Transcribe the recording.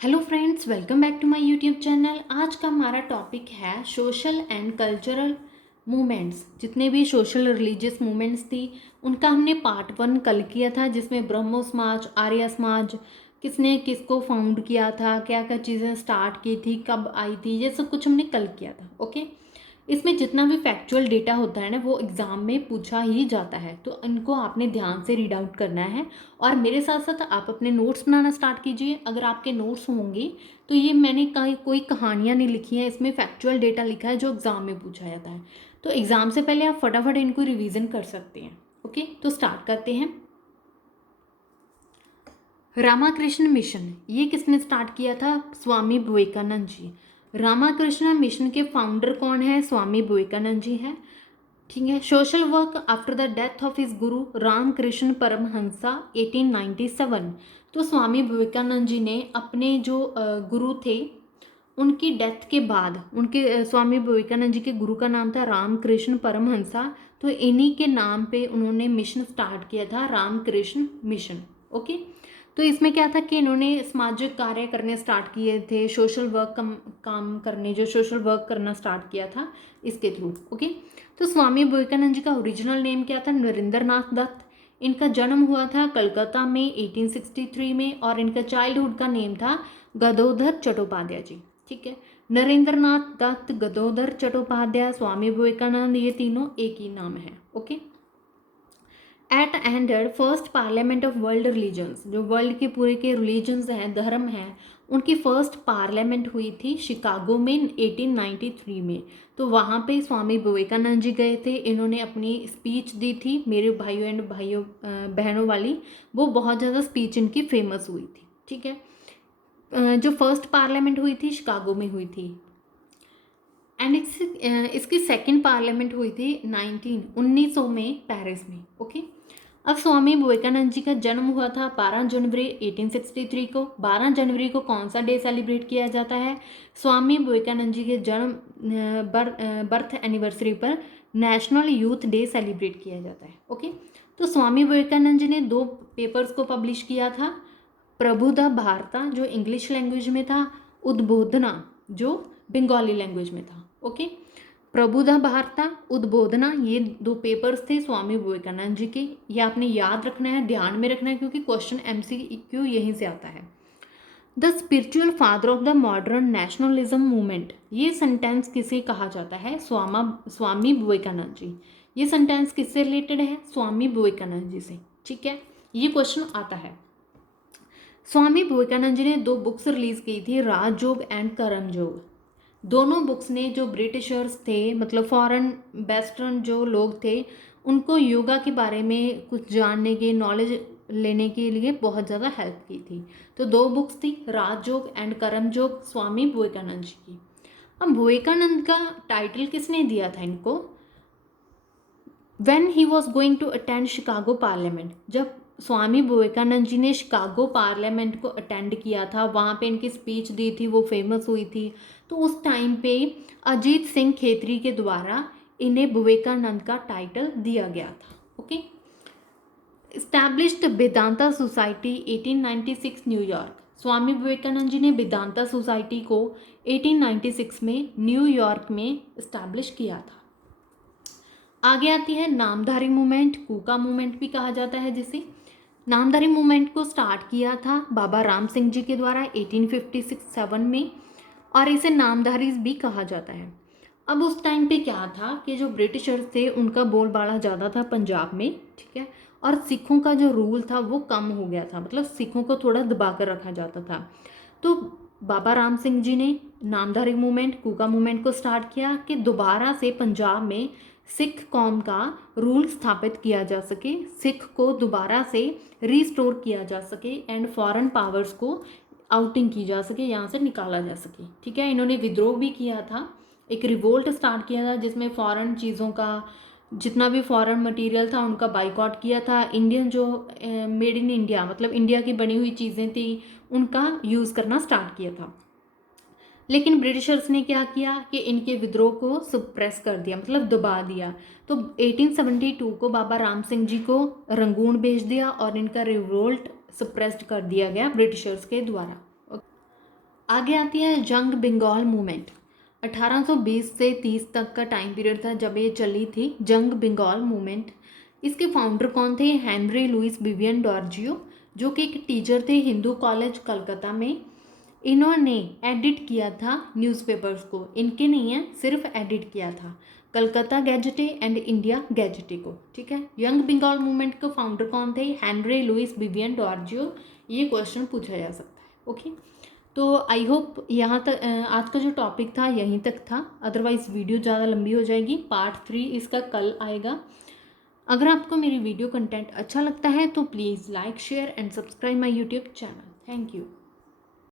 Hello friends, welcome back to my YouTube channel. आज का हमारा टॉपिक है सोशल एंड कल्चरल मूवमेंट्स। जितने भी सोशल रिलीजियस मूवमेंट्स थी उनका हमने पार्ट 1 कल किया था, जिसमें ब्रह्मो समाज, आर्य समाज, किसने किसको फाउंड किया था, क्या क्या चीज़ें स्टार्ट की थी, कब आई थी, ये सब कुछ हमने कल किया था। ओके, इसमें जितना भी फैक्चुअल डेटा होता है ना वो एग्ज़ाम में पूछा ही जाता है, तो इनको आपने ध्यान से रीड आउट करना है। और मेरे साथ साथ आप अपने नोट्स बनाना स्टार्ट कीजिए। अगर आपके नोट्स होंगे तो ये मैंने कोई कहानियाँ नहीं लिखी हैं, इसमें फैक्चुअल डेटा लिखा है जो एग्ज़ाम में पूछा जाता है। तो एग्ज़ाम से पहले आप फटाफट इनको रिवीजन कर सकते हैं। ओके, तो स्टार्ट करते हैं। रामाकृष्ण मिशन ये किसने स्टार्ट किया था? स्वामी विवेकानंद जी। रामाकृष्ण मिशन के फाउंडर कौन है? स्वामी विवेकानंद जी हैं। ठीक है। Social work after the death of his गुरु रामकृष्ण परमहंसा 1897। तो स्वामी विवेकानंद जी ने अपने जो गुरु थे उनकी डेथ के बाद, उनके स्वामी विवेकानंद जी के गुरु का नाम था रामकृष्ण परमहंसा। तो इन्हीं के नाम पे उन्होंने मिशन स्टार्ट किया था, रामकृष्ण मिशन। ओके, तो इसमें क्या था कि इन्होंने सामाजिक कार्य करने स्टार्ट किए थे, सोशल वर्क काम करने, जो सोशल वर्क करना स्टार्ट किया था इसके थ्रू। ओके, तो स्वामी विवेकानंद जी का ओरिजिनल नेम क्या था? नरेंद्र नाथ दत्त। इनका जन्म हुआ था कलकत्ता में 1863 में, और इनका चाइल्डहुड का नेम था गदोधर चट्टोपाध्याय जी। ठीक है, नरेंद्र नाथ दत्त, गदोधर चट्टोपाध्याय, स्वामी विवेकानंद, ये तीनों एक ही नाम है। ओके, एट एंडर first parliament of world religions, जो वर्ल्ड के पूरे के रिलीजन्स हैं, धर्म हैं, उनकी फर्स्ट पार्लियामेंट हुई थी शिकागो में 1893 में। तो वहाँ पे स्वामी विवेकानंद जी गए थे, इन्होंने अपनी स्पीच दी थी, मेरे भाइयों एंड बहनों वाली। वो बहुत ज़्यादा स्पीच इनकी फेमस हुई थी। ठीक है, जो फर्स्ट पार्लियामेंट हुई थी शिकागो में हुई थी। एंड इसकी सेकंड पार्लियामेंट हुई थी 1900 में पेरिस में। ओके, अब स्वामी विवेकानंद जी का जन्म हुआ था 12 जनवरी 1863 को। 12 जनवरी को कौन सा डे सेलिब्रेट किया जाता है? स्वामी विवेकानंद जी के जन्म बर्थ एनिवर्सरी पर नेशनल यूथ डे सेलिब्रेट किया जाता है। ओके, तो स्वामी विवेकानंद जी ने 2 पेपर्स को पब्लिश किया था। प्रबुद्ध भारता जो इंग्लिश लैंग्वेज में था, उद्बोधना जो बंगाली लैंग्वेज में था। ओके, प्रबुद्ध भारता, उद्बोधना, ये 2 पेपर्स थे स्वामी विवेकानंद जी के। ये आपने याद रखना है, ध्यान में रखना है, क्योंकि क्वेश्चन MCQ यहीं से आता है। The spiritual father of the modern nationalism movement, ये सेंटेंस किसे कहा जाता है? स्वामी विवेकानंद जी। ये सेंटेंस किससे रिलेटेड है? स्वामी विवेकानंद जी से। ठीक है, ये क्वेश्चन आता है। स्वामी विवेकानंद जी ने 2 बुक्स रिलीज की थी, राजयोग एंड कर्मयोग। दोनों बुक्स ने जो ब्रिटिशर्स थे, मतलब फॉरेन वेस्टर्न जो लोग थे, उनको योगा के बारे में कुछ जानने की, नॉलेज लेने के लिए बहुत ज़्यादा हेल्प की थी। तो 2 बुक्स थी, राजयोग एंड कर्मयोग, स्वामी विवेकानंद जी की। अब विवेकानंद का टाइटल किसने दिया था इनको? When he was going to attend Chicago parliament, जब स्वामी विवेकानंद जी ने शिकागो पार्लियामेंट को अटेंड किया था, वहाँ पे इनकी स्पीच दी थी, वो फेमस हुई थी। तो उस टाइम पे अजीत सिंह खेत्री के द्वारा इन्हें विवेकानंद का टाइटल दिया गया था। Okay, established Vedanta society 1896 New York. Swami Vivekananda ji ने वेदांता सोसाइटी को 1896 में न्यूयॉर्क में इस्टेब्लिश किया था। आगे आती है नामधारी मूवमेंट, कूका मूवमेंट भी कहा जाता है जिसे। नामधारी मूवमेंट को स्टार्ट किया था बाबा राम सिंह जी के द्वारा 1856-7 में, और इसे नामधारी भी कहा जाता है। अब उस टाइम पे क्या था कि जो ब्रिटिशर्स थे उनका बोलबाला ज़्यादा था पंजाब में। ठीक है, और सिखों का जो रूल था वो कम हो गया था, मतलब सिखों को थोड़ा दबा कर रखा जाता था। तो बाबा राम सिंह जी ने नामधारी मूवमेंट, कूका मूवमेंट को स्टार्ट किया कि दोबारा से पंजाब में सिख कौम का रूल स्थापित किया जा सके, सिख को दोबारा से रिस्टोर किया जा सके, एंड फॉरेन पावर्स को आउटिंग की जा सके, यहाँ से निकाला जा सके। ठीक है, इन्होंने विद्रोह भी किया था, एक रिवोल्ट स्टार्ट किया था जिसमें फॉरेन चीज़ों का, जितना भी फॉरेन मटेरियल था उनका बाइकआउट किया था। इंडियन जो मेड इन इंडिया, मतलब इंडिया की बनी हुई चीज़ें थी, उनका यूज़ करना स्टार्ट किया था। लेकिन ब्रिटिशर्स ने क्या किया कि इनके विद्रोह को सप्रेस कर दिया, मतलब दबा दिया। तो 1872 को बाबा राम सिंह जी को रंगून भेज दिया और इनका रिवोल्ट सप्रेस्ड कर दिया गया ब्रिटिशर्स के द्वारा। आगे आती है जंग बंगाल मूवमेंट। 1820 से 30 तक का टाइम पीरियड था जब ये चली थी जंग बंगाल मूवमेंट। इसके फाउंडर कौन थे? हेनरी लुइस विवियन डॉर्जियो, जो कि एक टीचर थे हिंदू कॉलेज कलकत्ता में। इन्होंने एडिट किया था न्यूज़पेपर्स को, इनके नहीं है, सिर्फ एडिट किया था Calcutta gazette and India gazette को। ठीक है, यंग बंगाल मूवमेंट के फाउंडर कौन थे? Henry Louis Vivian Derozio. ये क्वेश्चन पूछा जा सकता है। ओके, तो आई होप यहाँ तक आज का जो टॉपिक था यहीं तक था, अदरवाइज़ वीडियो ज़्यादा लंबी हो जाएगी। पार्ट 3 इसका कल आएगा। अगर आपको मेरी वीडियो कंटेंट अच्छा लगता है तो please like share and subscribe my YouTube channel. Thank you.